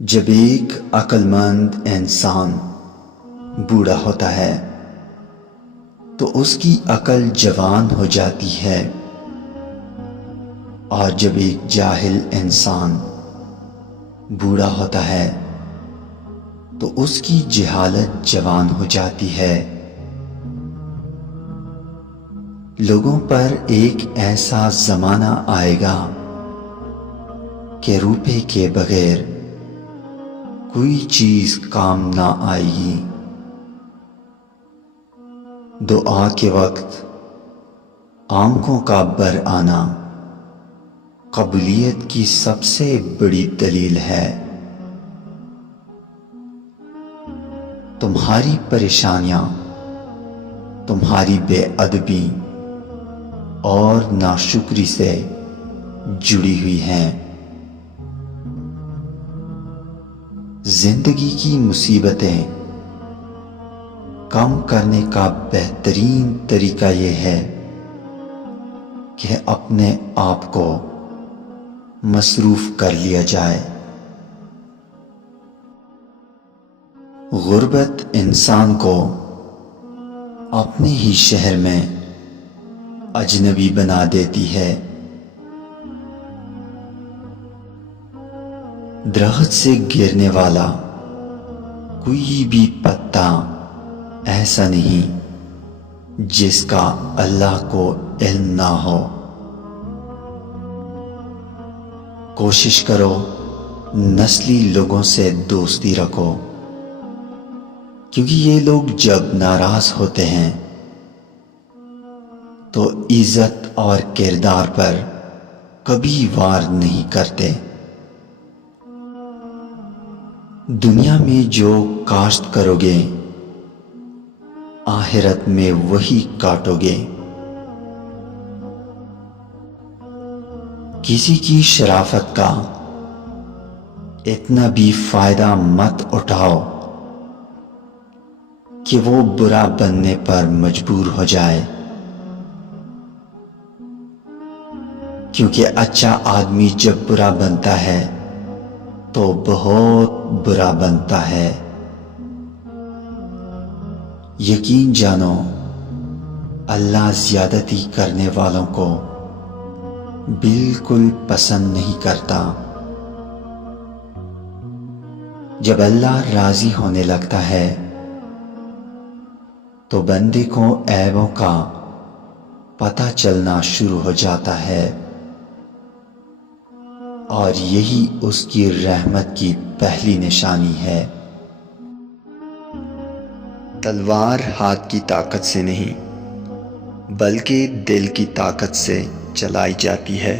جب ایک عقل مند انسان بوڑھا ہوتا ہے تو اس کی عقل جوان ہو جاتی ہے، اور جب ایک جاہل انسان بوڑھا ہوتا ہے تو اس کی جہالت جوان ہو جاتی ہے۔ لوگوں پر ایک ایسا زمانہ آئے گا کہ روپے کے بغیر کوئی چیز کام نہ آئے گی۔ دعا کے وقت آنکھوں کا بر آنا قبولیت کی سب سے بڑی دلیل ہے۔ تمہاری پریشانیاں تمہاری بے ادبی اور ناشکری سے جڑی ہوئی ہیں۔ زندگی کی مصیبتیں کم کرنے کا بہترین طریقہ یہ ہے کہ اپنے آپ کو مصروف کر لیا جائے۔ غربت انسان کو اپنے ہی شہر میں اجنبی بنا دیتی ہے۔ درخت سے گرنے والا کوئی بھی پتا ایسا نہیں جس کا اللہ کو علم نہ ہو۔ کوشش کرو نسلی لوگوں سے دوستی رکھو، کیونکہ یہ لوگ جب ناراض ہوتے ہیں تو عزت اور کردار پر کبھی وار نہیں کرتے۔ دنیا میں جو کاشت کرو گے آخرت میں وہی کاٹو گے۔ کسی کی شرافت کا اتنا بھی فائدہ مت اٹھاؤ کہ وہ برا بننے پر مجبور ہو جائے، کیونکہ اچھا آدمی جب برا بنتا ہے تو بہت برا بنتا ہے۔ یقین جانو اللہ زیادتی کرنے والوں کو بالکل پسند نہیں کرتا۔ جب اللہ راضی ہونے لگتا ہے تو بندے کو عیبوں کا پتہ چلنا شروع ہو جاتا ہے، اور یہی اس کی رحمت کی پہلی نشانی ہے۔ تلوار ہاتھ کی طاقت سے نہیں بلکہ دل کی طاقت سے چلائی جاتی ہے۔